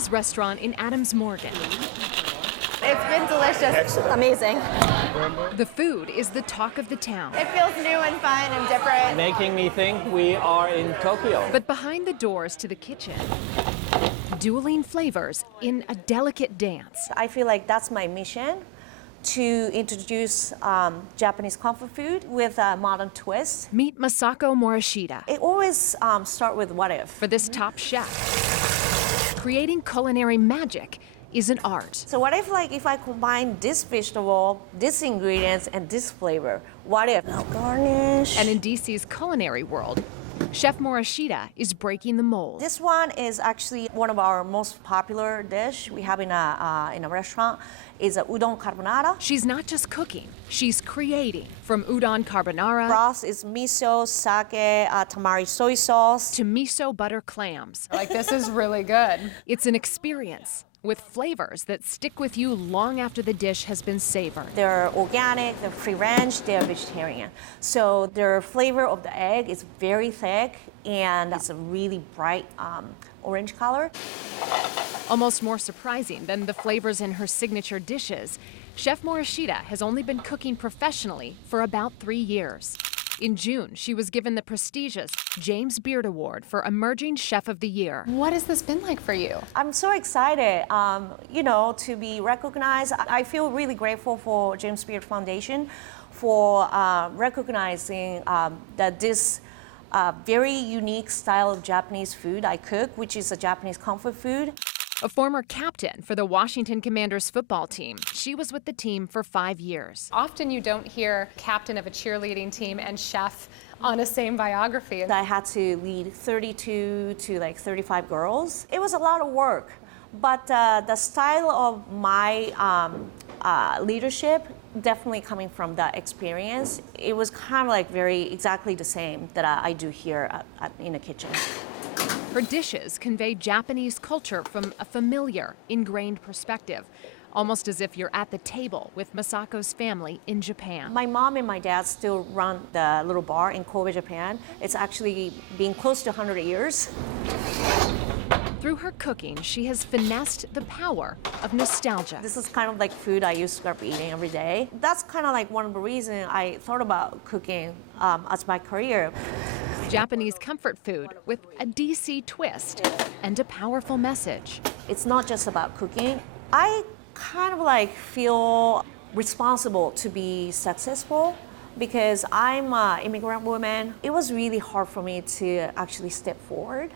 Japanese restaurant in Adams Morgan. It's been delicious. Excellent. Amazing. The food is the talk of the town. It feels new and fun and different. Making me think we are in Tokyo. But behind the doors to the kitchen, dueling flavors in a delicate dance. I feel like that's my mission, to introduce Japanese comfort food with a modern twist. Meet Masako Morishita. It always starts with what if. For this top chef, creating culinary magic is an art. So what if, like, if I combine this vegetable, this ingredients, and this flavor? What if? Now garnish. And in DC's culinary world, Chef Morishita is breaking the mold. This one is actually one of our most popular dish we have in a restaurant. Is a udon carbonara. She's not just cooking, she's creating. From udon carbonara Broth is miso, sake, tamari soy sauce. to miso butter clams. Like, this is really good. It's an experience with flavors that stick with you long after the dish has been savored. They're organic, they're free range, they're vegetarian. So their flavor of the egg is very thick and it's a really bright orange color. Almost more surprising than the flavors in her signature dishes, Chef Morishita has only been cooking professionally for about 3 years. In June, she was given the prestigious James Beard Award for Emerging Chef of the Year. What has this been like for you? I'm so excited, to be recognized. I feel really grateful for James Beard Foundation for recognizing that this very unique style of Japanese food I cook, which is a Japanese comfort food. A former captain for the Washington Commanders football team, she was with the team for 5 years. Often you don't hear captain of a cheerleading team and chef on the same biography. I had to lead 32 to 35 girls. It was a lot of work, but the style of my leadership definitely coming from that experience. It was kind of like very exactly the same that I do here in the kitchen. Her dishes convey Japanese culture from a familiar, ingrained perspective, almost as if you're at the table with Masako's family in Japan. My mom and my dad still run the little bar in Kobe, Japan. It's actually been close to 100 years. Through her cooking, she has finessed the power of nostalgia. This is kind of like food I used to start eating every day. That's kind of like one of the reasons I thought about cooking as my career. Japanese comfort food with a DC twist and a powerful message. It's not just about cooking. I kind of feel responsible to be successful because I'm an immigrant woman. It was really hard for me to actually step forward.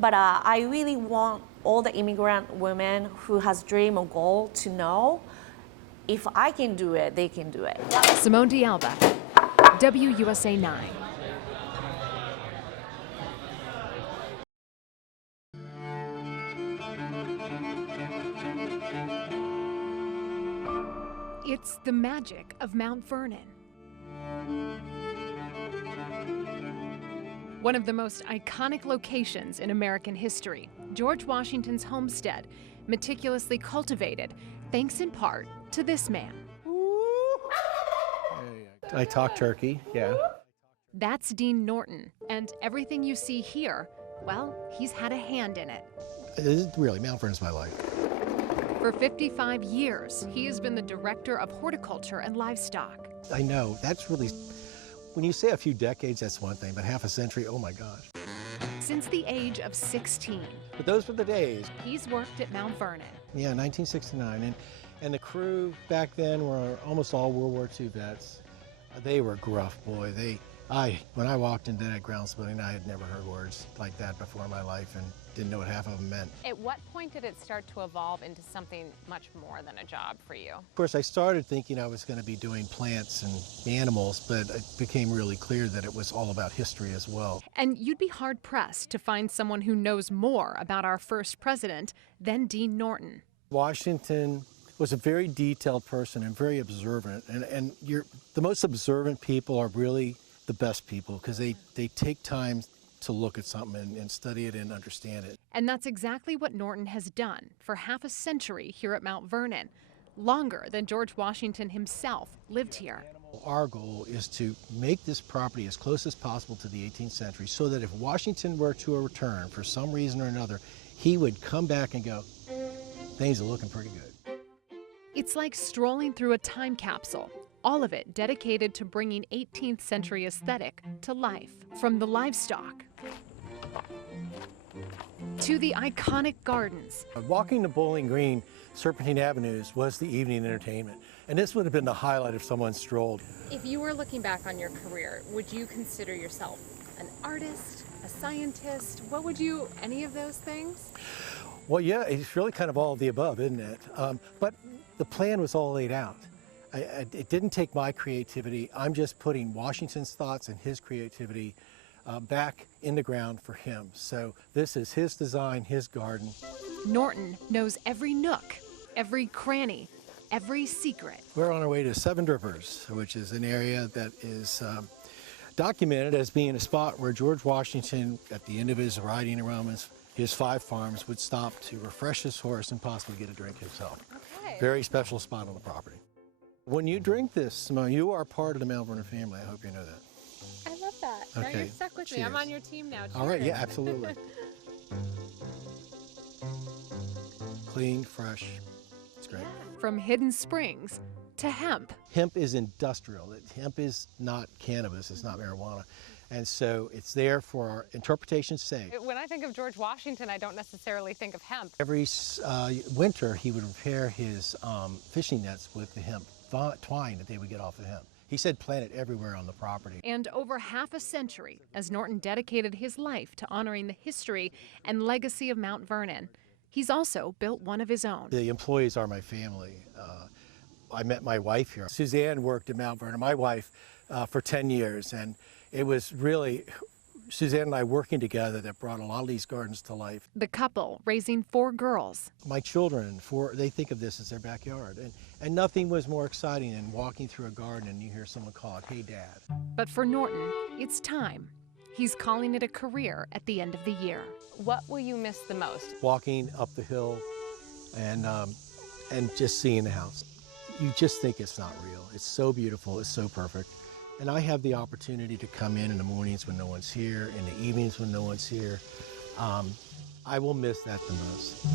But I really want all the immigrant women who has dream or goal to know if I can do it, they can do it. Simone De Alba, WUSA9. It's the magic of Mount Vernon. One of the most iconic locations in American history, George Washington's homestead, meticulously cultivated, thanks in part to this man. I talk turkey, yeah. That's Dean Norton, and everything you see here, well, he's had a hand in it. Really, Mount Vernon's my life. For 55 years, he has been the director of horticulture and livestock. I know, that's really, when you say a few decades, that's one thing, but half a century, oh my gosh. Since the age of 16, But those were the days. he's worked at Mount Vernon. Yeah, 1969, and the crew back then were almost all World War II vets. They were gruff, boy. When I walked into that grounds building, I had never heard words like that before in my life and didn't know what half of them meant. At what point did it start to evolve into something much more than a job for you? Of course, I started thinking I was going to be doing plants and animals, but it became really clear that it was all about history as well. And you'd be hard-pressed to find someone who knows more about our first president than Dean Norton. Washington was a very detailed person and very observant, and the most observant people are really the best people because they take time to look at something and study it and understand it. And that's exactly what Norton has done for half a century here at Mount Vernon, longer than George Washington himself lived here. Our goal is to make this property as close as possible to the 18th century so that if Washington were to return for some reason or another, he would come back and go, things are looking pretty good. It's like strolling through a time capsule, all of it dedicated to bringing 18th century aesthetic to life. From the livestock to the iconic gardens. Walking the Bowling Green Serpentine Avenues was the evening entertainment, and this would have been the highlight if someone strolled. If you were looking back on your career, would you consider yourself an artist, a scientist? What would you, any of those things? Well, yeah, it's really kind of all of the above, isn't it? But the plan was all laid out. It didn't take my creativity. I'm just putting Washington's thoughts and his creativity back in the ground for him. So this is his design, his garden. Norton knows every nook, every cranny, every secret. We're on our way to Seven Rivers, which is an area that is documented as being a spot where George Washington, at the end of his riding around his 5 farms, would stop to refresh his horse and possibly get a drink himself. Okay. Very special spot on the property. When you drink this, Simone, you are part of the Mount Vernon family. I hope you know that. I love that. Now Okay, you're stuck with me. I'm cheers. on your team now. All right, Cheers. yeah, absolutely. Clean, fresh, it's great. From hidden springs to hemp. Hemp is industrial. Hemp is not cannabis, it's not marijuana. And so it's there for our interpretation's sake. When I think of George Washington, I don't necessarily think of hemp. Every winter, he would repair his fishing nets with the hemp twine that they would get off the hemp. He said plant it everywhere on the property. And over half a century as Norton dedicated his life to honoring the history and legacy of Mount Vernon. He's also built one of his own. The employees are my family. I met my wife here. Suzanne worked at Mount Vernon, my wife, for 10 years. And it was really Suzanne and I working together that brought a lot of these gardens to life. The couple raising 4 girls. My children, they think of this as their backyard. And nothing was more exciting than walking through a garden and you hear someone call it, "Hey, Dad." But for Norton, it's time. He's calling it a career at the end of the year. What will you miss the most? Walking up the hill and just seeing the house. You just think it's not real. It's so beautiful, it's so perfect. And I have the opportunity to come in the mornings when no one's here, in the evenings when no one's here. I will miss that the most.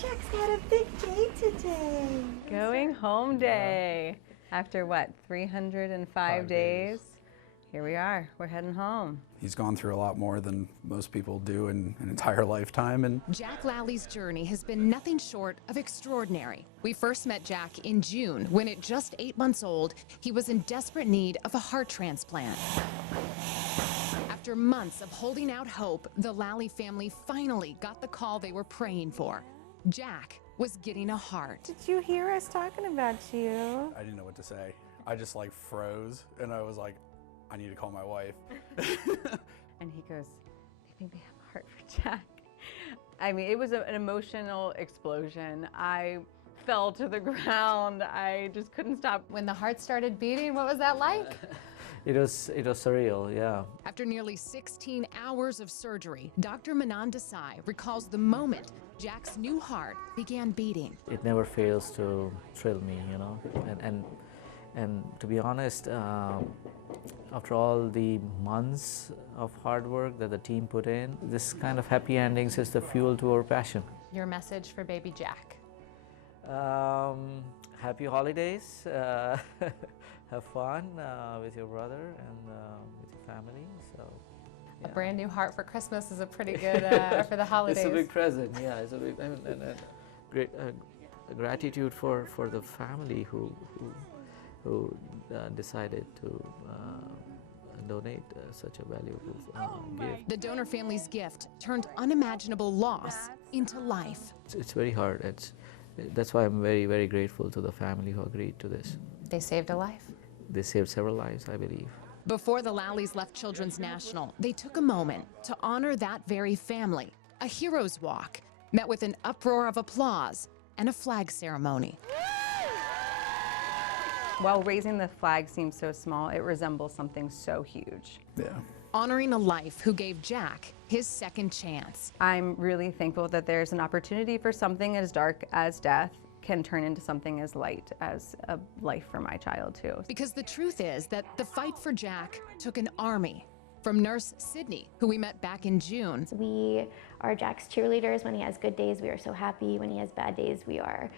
Jack's got a big day today. Going home day. After what, 305 days? Here we are, we're heading home. He's gone through a lot more than most people do in an entire lifetime. And Jack Lally's journey has been nothing short of extraordinary. We first met Jack in June when, at just 8 months old, he was in desperate need of a heart transplant. After months of holding out hope, the Lally family finally got the call they were praying for. Jack was getting a heart. Did you hear us talking about you? I didn't know what to say. I just like froze and I was like, I need to call my wife. And he goes, I think they have a heart for Jack. I mean, it was an emotional explosion. I fell to the ground. I just couldn't stop. When the heart started beating, what was that like? It was surreal, yeah. After nearly 16 hours of surgery, Dr. Manan Desai recalls the moment Jack's new heart began beating. It never fails to thrill me, you know. And to be honest, after all the months of hard work that the team put in, this kind of happy endings is the fuel to our passion. Your message for baby Jack. Happy holidays. Have fun with your brother and with your family. So, A brand new heart for Christmas is a pretty good for the holidays. it's a big present. Yeah, it's a big and great gratitude for the family who decided to donate such a valuable gift. The donor family's gift turned unimaginable loss into life. It's very hard. That's why I'm very, very grateful to the family who agreed to this. They saved a life. They saved several lives, I believe. Before the Lallys left Children's National, they took a moment to honor that very family. A hero's walk met with an uproar of applause and a flag ceremony. While raising the flag seems so small, it resembles something so huge. Yeah. Honoring a life who gave Jack his second chance. I'm really thankful that there's an opportunity for something as dark as death can turn into something as light as a life for my child too. Because the truth is that the fight for Jack took an army. From nurse Sydney, who we met back in June. We are Jack's cheerleaders. When he has good days, we are so happy. When he has bad days, we are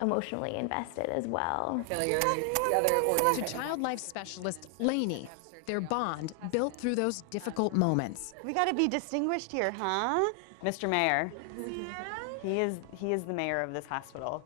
emotionally invested as well. To child life specialist Lainey, their bond built through those difficult moments. We gotta be distinguished here, huh? Mr. Mayor. He is the mayor of this hospital.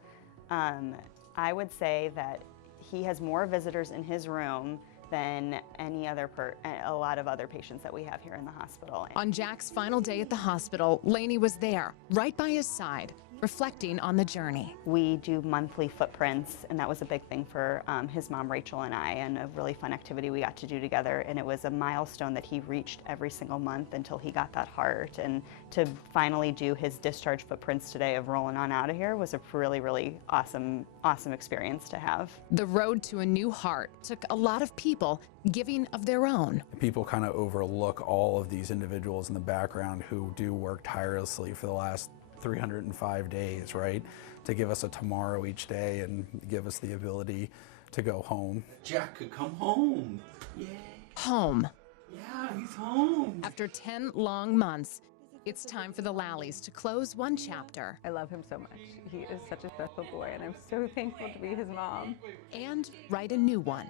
I would say that he has more visitors in his room than a lot of other patients that we have here in the hospital. On Jack's final day at the hospital, Lainey was there, right by his side, reflecting on the journey. We do monthly footprints, and that was a big thing for his mom, Rachel, and I, and a really fun activity we got to do together. And it was a milestone that he reached every single month until he got that heart. And to finally do his discharge footprints today of rolling on out of here was a really, really awesome experience to have. The road to a new heart took a lot of people giving of their own. People kind of overlook all of these individuals in the background who do work tirelessly for the last 305 days, right? To give us a tomorrow each day and give us the ability to go home. Jack could come home. Yay. Home. Yeah, he's home. After 10 long months, it's time for the Lallies to close one chapter. I love him so much. He is such a special boy, and I'm so thankful to be his mom. And write a new one.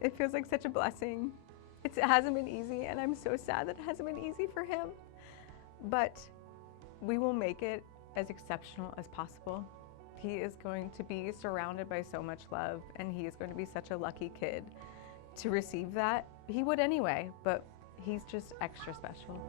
It feels like such a blessing. It hasn't been easy, and I'm so sad that it hasn't been easy for him. But we will make it as exceptional as possible. He is going to be surrounded by so much love, and he is going to be such a lucky kid to receive that. He would anyway, but he's just extra special.